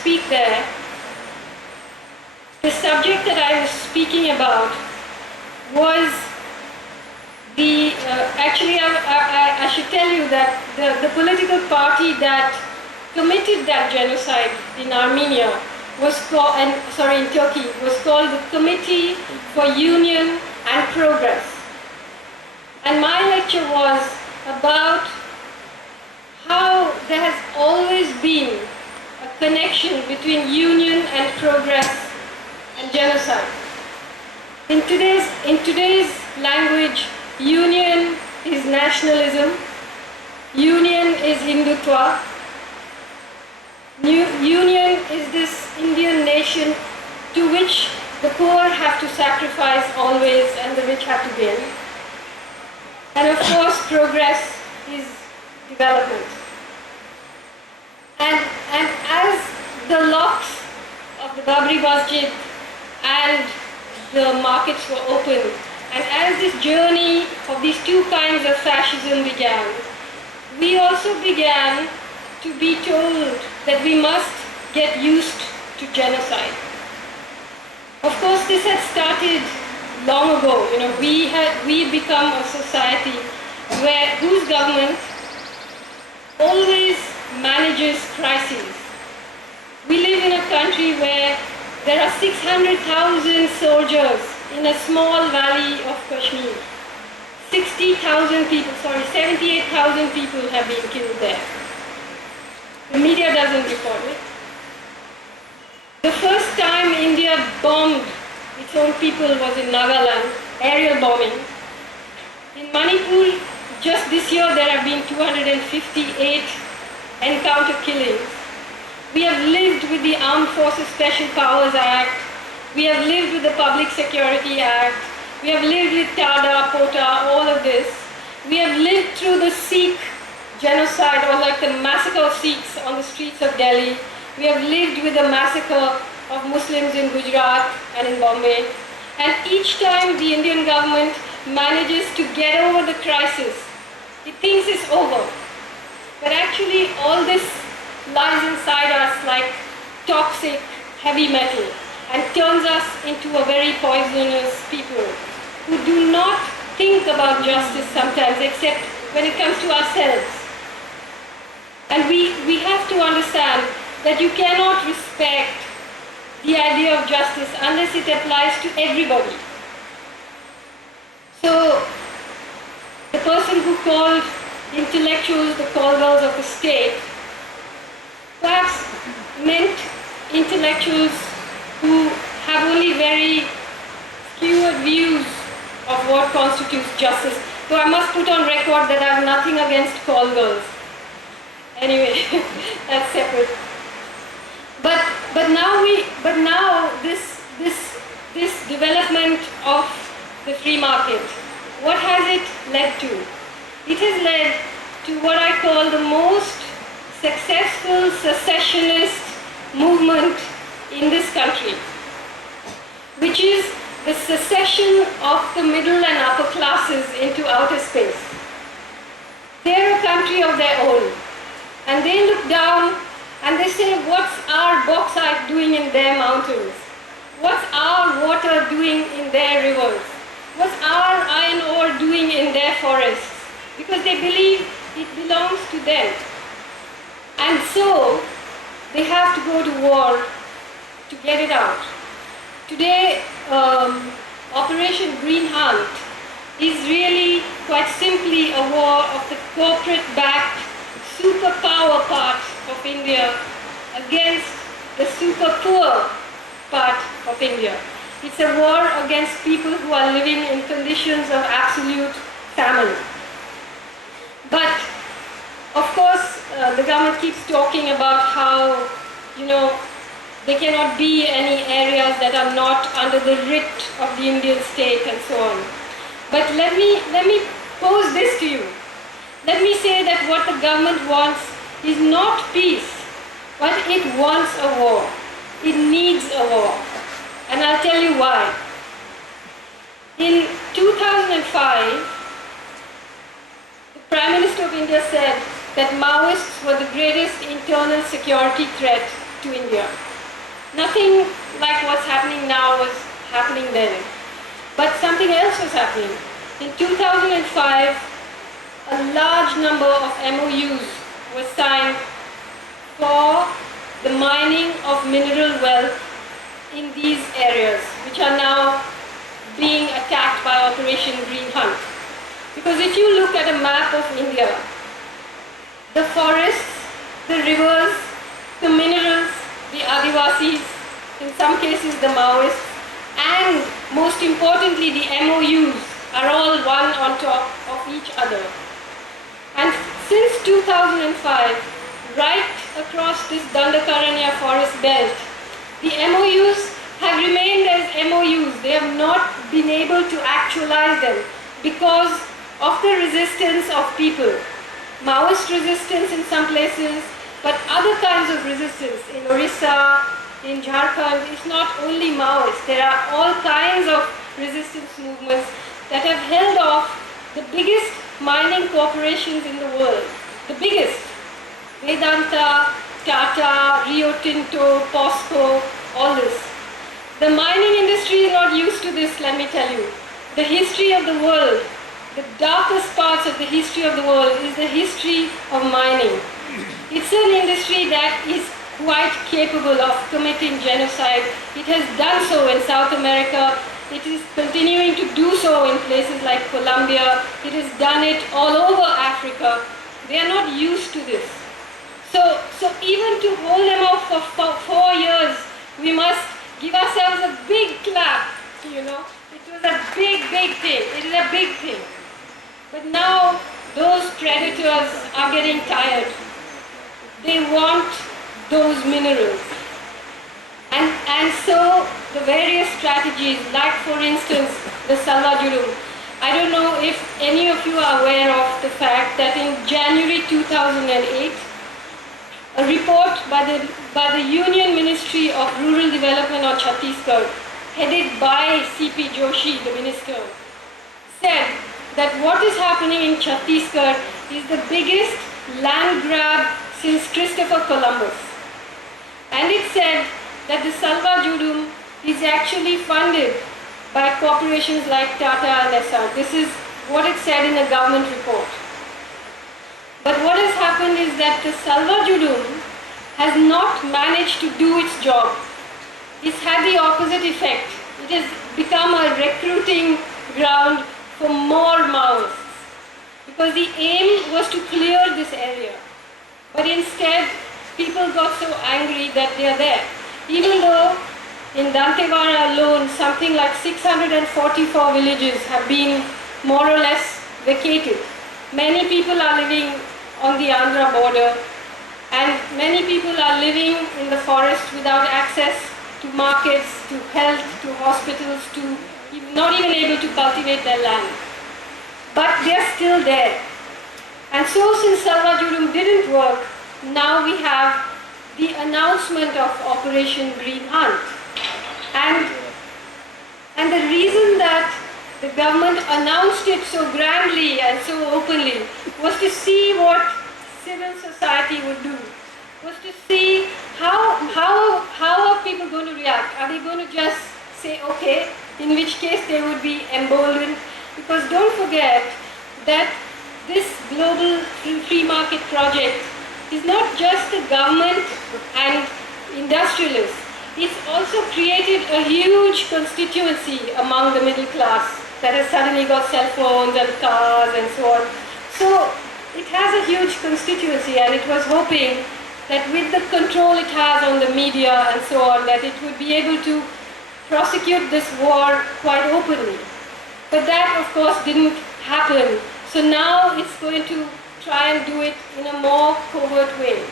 speak there, the subject that I was speaking about was the, actually I should tell you that the political party that committed that genocide in Armenia was called, in Turkey, was called the Committee for Union and Progress. And my lecture was about how there has always been a connection between union and progress and genocide. In today's language, union is nationalism, union is Hindutva, union is this Indian nation to which the poor have to sacrifice always and the rich have to gain. And of course, progress is development. And as the locks of the Babri Masjid and the markets were opened, and as this journey of these two kinds of fascism began, we also began to be told that we must get used to genocide. Of course, this had started long ago. You know, we become a society whose government always manages crises. We live in a country where there are 600,000 soldiers in a small valley of Kashmir. 78,000 people have been killed there. The media doesn't report it. The first time India bombed its own people was in Nagaland, aerial bombing. In Manipur, just this year there have been 258 encounter killings. We have lived with the Armed Forces Special Powers Act. We have lived with the Public Security Act. We have lived with Tada, Pota, all of this. We have lived through the Sikh genocide, or like the massacre of Sikhs on the streets of Delhi. We have lived with the massacre of Muslims in Gujarat and in Bombay. And each time the Indian government manages to get over the crisis, it thinks it's over. But actually all this lies inside us like toxic heavy metal and turns us into a very poisonous people who do not think about justice sometimes except when it comes to ourselves. And we have to understand that you cannot respect the idea of justice unless it applies to everybody. So the person who called intellectuals the call girls of the state perhaps meant intellectuals who have only very skewed views of what constitutes justice. So I must put on record that I have nothing against call girls. Anyway, that's separate. But now this development of the free market, what has it led to? It has led to what I call the most successful secessionist movement in this country, which is the secession of the middle and upper classes into outer space. They're a country of their own, and they look down and they say, what's our bauxite doing in their mountains? What's our water doing in their rivers? What's our iron ore doing in their forests? Because they believe it belongs to them. And so they have to go to war to get it out. Today, Operation Green Hunt is really quite simply a war of the corporate-backed superpower part of India against the super poor part of India. It's a war against people who are living in conditions of absolute famine. But of course, the government keeps talking about how, there cannot be any areas that are not under the writ of the Indian state and so on. But let me pose this to you. Let me say that what the government wants is not peace, but it wants a war. It needs a war. And I'll tell you why. In 2005, the Prime Minister of India said that Maoists were the greatest internal security threat to India. Nothing like what's happening now was happening then. But something else was happening. In 2005, a large number of MOUs were signed for the mining of mineral wealth in these areas, which are now being attacked by Operation Green Hunt. Because if you look at a map of India, the forests, the rivers, the minerals, the Adivasis, in some cases the Maoists, and most importantly the MOUs are all one on top of each other. And since 2005, right across this Dandakaranya forest belt, the MOUs have remained as MOUs. They have not been able to actualize them because of the resistance of people. Maoist resistance in some places, but other kinds of resistance. In Orissa, in Jharkhand, it's not only Maoist. There are all kinds of resistance movements that have held off the biggest mining corporations in the world. The biggest. Vedanta, Tata, Rio Tinto, POSCO, all this. The mining industry is not used to this, let me tell you. The history of the world, the darkest parts of the history of the world is the history of mining. It's an industry that is quite capable of committing genocide. It has done so in South America. It is continuing to do so in places like Colombia. It has done it all over Africa. They are not used to this. So even to hold them off for 4 years, we must give ourselves a big clap, you know. It was a big thing. It is a big thing. But now those predators are getting tired. They want those minerals. And so the various strategies, like for instance, the Salvajurum. I don't know if any of you are aware of the fact that in January 2008, a report by the Union Ministry of Rural Development of Chhattisgarh, headed by C.P. Joshi, the minister, said that what is happening in Chhattisgarh is the biggest land grab since Christopher Columbus. And it said that the Salvajurum is actually funded by corporations like Tata and Essar. This is what it said in a government report. But what has happened is that the Salvajurum has not managed to do its job. It's had the opposite effect. It has become a recruiting ground for more Maoists. Because the aim was to clear this area. But instead, people got so angry that they are there. Even though in Dantewada alone, something like 644 villages have been more or less vacated. Many people are living on the Andhra border, and many people are living in the forest without access to markets, to health, to hospitals, to not even able to cultivate their land. But they are still there. And so since Salvajurum didn't work, now we have the announcement of Operation Green Hunt. And the reason that the government announced it so grandly and so openly was to see what civil society would do, was to see how are people going to react. Are they going to just say okay, in which case they would be emboldened? Because don't forget that this global free market project is not just the government and industrialists. It's also created a huge constituency among the middle class that has suddenly got cell phones and cars and so on. So it has a huge constituency, and it was hoping that with the control it has on the media and so on, that it would be able to prosecute this war quite openly. But that, of course, didn't happen. So now it's going to try and do it in a more covert way.